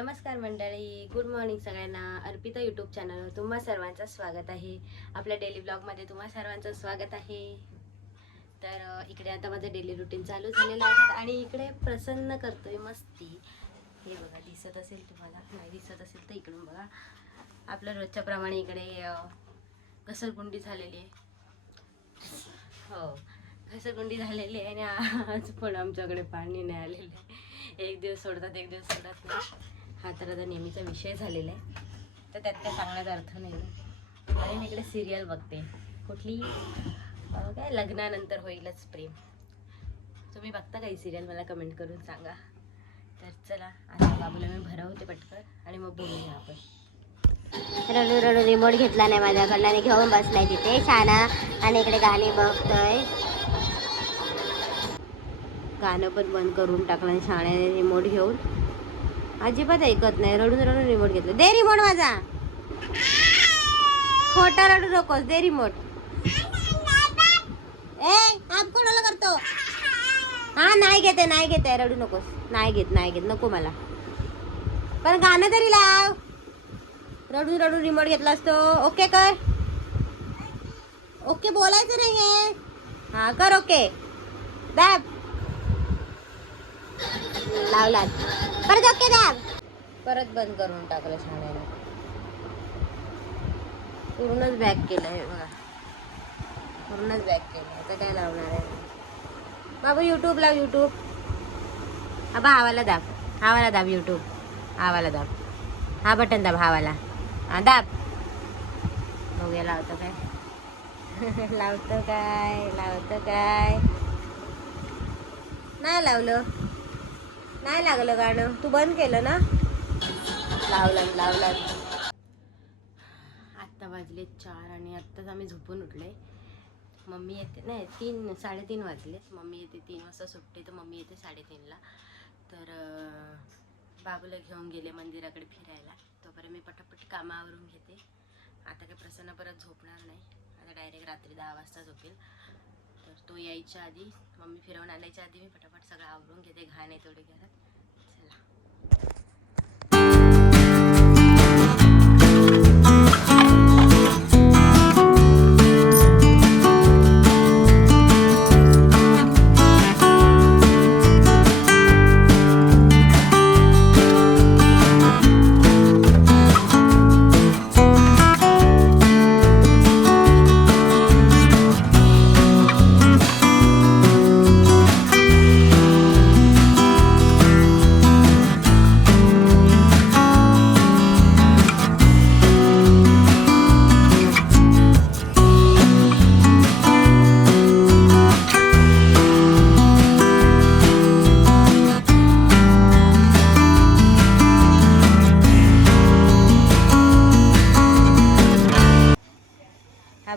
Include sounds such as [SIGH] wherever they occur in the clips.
नमस्कार मंडळी good morning सगळ्यांना. अर्पिता यूट्यूब चॅनलवर तुम्हा सर्वांचं स्वागत आहे. आपल्या डेली ब्लॉगमध्ये तुम्हा सर्वांचं स्वागत आहे. तर इकडे आता माझं डेली रुटीन चालू झालेलं आहे आणि इकडे प्रसन्न करतोय मस्ती. हे बघा दिसत असेल तुम्हाला? नाही दिसत असेल तर इकडून बघा. आपल्या रोजच्या प्रमाणे इकडे घसरगुंडी झालेली आहे. हो घसरगुंडी झालेली आहे आणि आज पण आमच्याकडे पाणी नाही आलेलं आहे. एक दिवस सोडतात एक दिवस सोडत नाही. हा तर आता नेहमीचा विषय झालेला आहे. तर त्यात काय सांगण्याचा अर्थ नाही. आणि मी इकडे सिरियल बघते. कुठली? काय लग्नानंतर होईलच प्रेम. तुम्ही बघता काही सिरियल मला कमेंट करून सांगा. तर चला आता बाबूला मी भरवते पटकन आणि मग बोलूया आपण. रडू रडू रिमोट घेतला नाही माझ्याकडनं आणि घेऊन बसलाय तिथे. छान आणि इकडे गाणी बघतोय. गाणं पण बंद करून टाकलं आणि शाळेने रिमोट घेऊन. अजिबात ऐकत नाही. रडून रडून रिमोट घेतलं. दे रिमोट माझा. खोटा रडू नकोस. दे रिमोट ए आप कोणाला करतो? हा नाही घेते नाही घेते. रडू नकोस. नाही घेत नाही घेत. नको मला. पण गाणं तरी लाव. रडून रडून रिमोट घेतला असतो. ओके कर. ओके बोलायचं नाहीये. हा कर ओके. दाब लावला परत ओके दाब. परत बंद करून टाकलं शाळेला पूर्णच बॅक केलं हे बघा. पूर्णच बॅक केलं आता काय लावणार आहे? बाबू यूट्यूब लाव यूट्यूब हा हावाला दाब. हावाला दाब यूट्यूब हावाला दाब. हा बटन दाब हावाला. हा दाब. बघूया लावतो काय? [LAUGHS] लावतो काय? लावतो काय? नाही लावलं. नाही लागलं गाणं. तू बंद केलं ना? लावलं लावलं. आत्ता वाजले चार आणि आत्ताच आम्ही झोपून उठले. मम्मी येते नाही तीन साडेतीन वाजले. मम्मी येते तीन वाजता सुटते तर मम्मी येते साडेतीनला. तर बाबूला घेऊन गेले मंदिराकडे फिरायला. तोपर्यंत मी पटापट कामावरून घेते. आता काही प्रसन्न परत झोपणार नाही. आता डायरेक्ट रात्री दहा वाजता झोपेल. तर तो यायच्या आधी मम्मी फिरवून आणायच्या आधी मी पटापट सगळं आवरून घेते घाण आहे तेवढे घरात.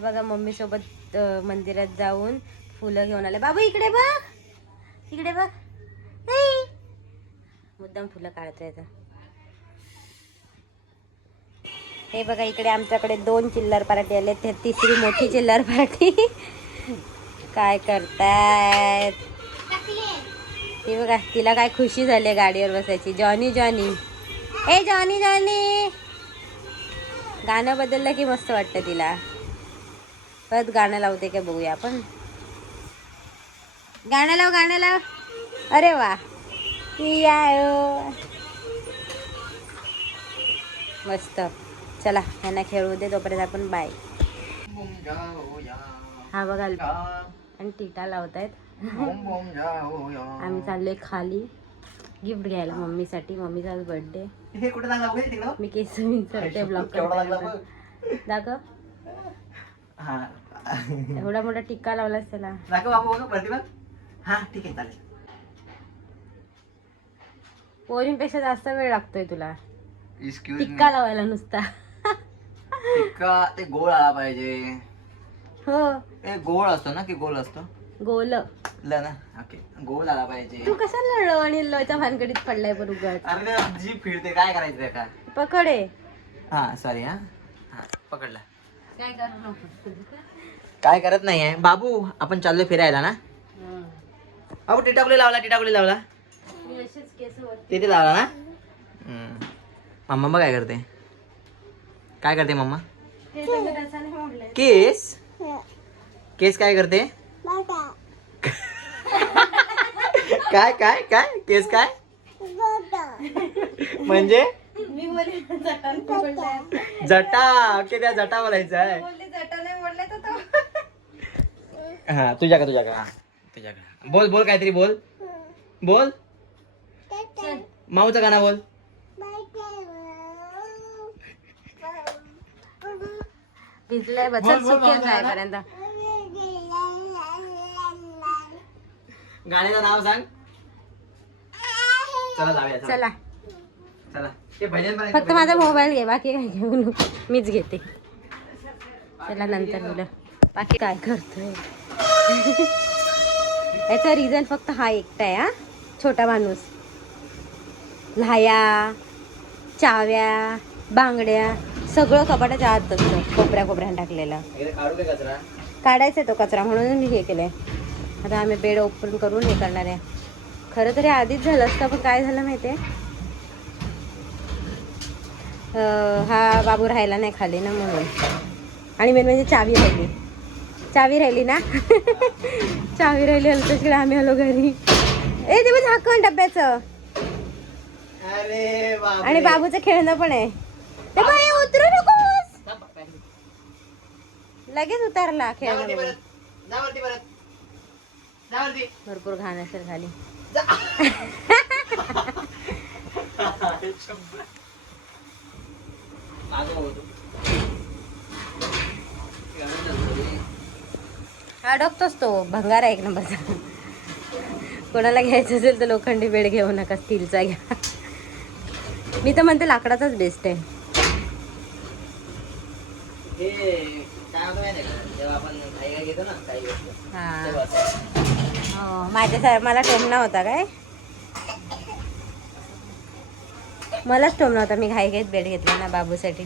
बघा मम्मी सोबत मंदिरात जाऊन फुलं घेऊन आले. बाबू इकडे बघ. इकडे बघ. मुद्दाम फुलं काढतोय हे बघा इकडे आमच्याकडे दोन चिल्लर पराठी आले ते तिसरी मोठी चिल्लर पराठी काय करतायत? ती बघा तिला काय खुशी झाली गाडीवर बसायची. Johnny Johnny. ए जॉनी जॉनी. गाणं बदललं की मस्त वाटतं तिला. परत गाणं लावते काय बघूया आपण. गाणं लाव गाणं लाव. अरे वा. मस्त. चला यांना खेळू दे तोपर्यंत आपण बाय हा बघा आणि टिटा लावतायत. आम्ही चाललोय खाली गिफ्ट घ्यायला मम्मीसाठी. मम्मीचा आज बर्थडे मी केस विंचरते ब्लॉक दाखव. हा. एवढा मोठा टिक्का लावलास त्याला. दाखव बाबू बघ प्रतिभा? हा ठीक आहे चालेल. पोरींपेक्षा जास्त वेळ लागतोय तुला. एक्सक्यूज टिक्का लावायला नुसता. टिक्का ते गोळ आला पाहिजे. हो. ते गोळ असतो ना की गोल असतो? गोल. ल ना ओके. गोल आला पाहिजे. तू कशाला लढव आणि लोच्या भानगडीत पडलाय बरं उगाच? अरे ते जीप फिरते काय करायचं का पकडे हा. सॉरी हा. हा पकडला. काय करू? नको काय करत नाहीये? बाबू आपण चाललोय फिरायला ना? बाबू टिटाकुली लावला टिटाकुली लावला. तिथे लावला ना. मम्मा काय करते. काय करते मम्मा. केस? केस काय करते? काय काय काय? केस काय? म्हणजे. जटा. ओके त्या जटा बोलायचं आहे बोलली जटाने मोडलंय तर तो हा तुझ्या का तुझ्या का हा, तुझ्या का बोल बोल काहीतरी बोल. बोल. चल. माऊचं गाणं बोल. भिजलंय जायपर्यंत गाण्याचं नाव सांग. चला जाऊया चला. चला. चला. ते भजन पण फक्त माझा मोबाईल घे बाकी काय घेऊ नको. मीच घेते. त्याला नंतर मुलं बाकी काय करतोय? [LAUGHS] याचा रिझन फक्त हा एकटा आहे हा. छोटा माणूस. लाया चाव्या बांगड्या सगळं कपाटाच्या आत असतं कोपऱ्या कोपऱ्यात टाकलेलं. काढायचा आहे तो कचरा म्हणून मी हे केलंय. आता आम्ही बेड ओपन करून हे करणार आहे. खरं तरी आधीच झालं असतं पण काय झालं माहितीये अं, हा बाबू राहायला नाही खाली ना म्हणून. आणि मेन म्हणजे चावी राहिली. चावी राहिली ना? चावी राहिली आलो तिकडे आम्ही आलो घरी. ए ते बघ झाकण डब्याचं. आणि बाबूचं खेळणं पण आहे. ते उतरू नकोस. प- लगेच उतरला खेळणं भरपूर घाण असेल खाली. [LAUGHS] [LAUGHS] मागं बघू तू. अडकतोच तो. भंगार आहे एक नंबरचा कोणाला घ्यायचं असेल तर लोखंडी बेड घेऊ नका स्टीलचा घ्या. मी तर म्हणते लाकडाचाच बेस्ट आहे. हे हा. हो माझ्या सर मला टोमणा होता काय? मलाच टोमणा होता. मी घाई घेत बेड घेतला ना बाबूसाठी.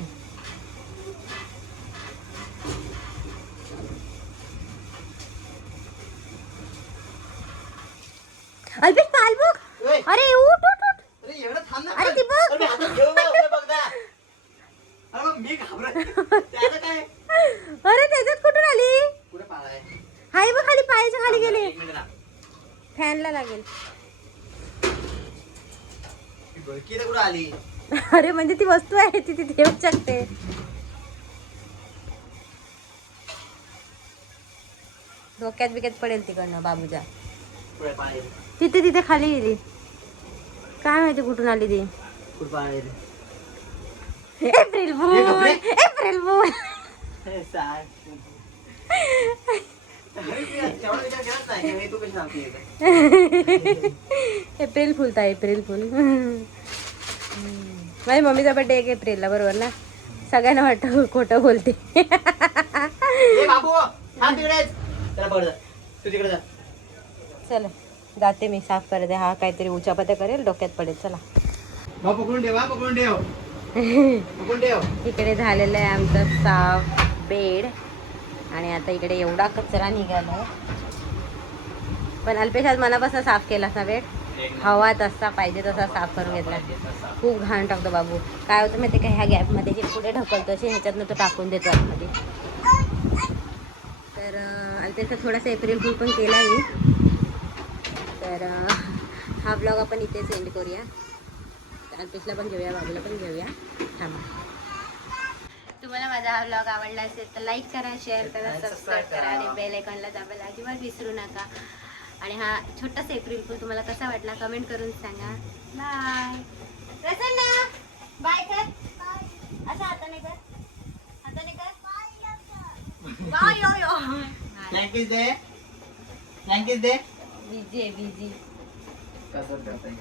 अल्पेश पाल बघ ओय, अरे उठ उठ उठ. अरे एवढं थांब ना. अरे पण. ती बघ. अरे मी हातात घेऊ ना, अरे बघ ना. अरे मग मी घाबरत त्याचं काय? अरे त्याच्यात कुठून आली? कुठे हाय बघ खाली पायाच्या खाली गेले. एक मिनिट ना. फॅनला लागेल. ती बळकी तर कुठं आली? अरे म्हणजे ती वस्तू आहे ती तिथे येऊ शकते. डोक्यात बिक्यात पडेल तिकडनं बाबूच्या कुठे पाळाय तिथे तिथे खाली गेली काय माहिती कुठून आली ती? April fool? April fool. April fool था एप्रिल फुल. माझ्या मम्मीचा बर्थडे एक एप्रिलला बरोबर ना? सगळ्यांना वाटतं [LAUGHS] खोटं बोलते. चला. जाते मी साफ करते. हा काहीतरी उचापत्या करेल डोक्यात पडेल. चला. [LAUGHS] इकडे झालेलं आहे आमचं साफ बेड. आणि आता इकडे एवढा कचरा निघाला. पण अल्पेश आज मनापासून साफ केला ना बेड? हवा तसा पाहिजे तसा साफ करून घेतला. खूप घाण टाकतो बाबू. काय होतं माहिती का? ह्या गॅपमध्ये जे पुढे ढकलतो असे ह्याच्यातनं तो टाकून देतो आतमध्ये. तर अं, अल्पेशचा थोडासा एप्रिल फूल पण केला मी. तर हा ब्लॉग आपण इथेच एंड करूया. अल्पेशला पण घेऊया बाबूला पण घेऊया. थांबा. तुम्हाला माझा हा ब्लॉग आवडला असेल तर लाईक करा शेअर करा सबस्क्राईब करा आणि बेल आयकॉनला दाबायला अजिबात विसरू नका. आणि हा छोटासा एप्रिल फुल तुम्हाला कसा वाटला कमेंट करून सांगा. बाय प्रसन्न! बाय कर. असं हाताने कर. हाताने कर. बाय यो यो थँक्यूच दे थँक्यूच दे बिझी आहे बिझी कसं करताय?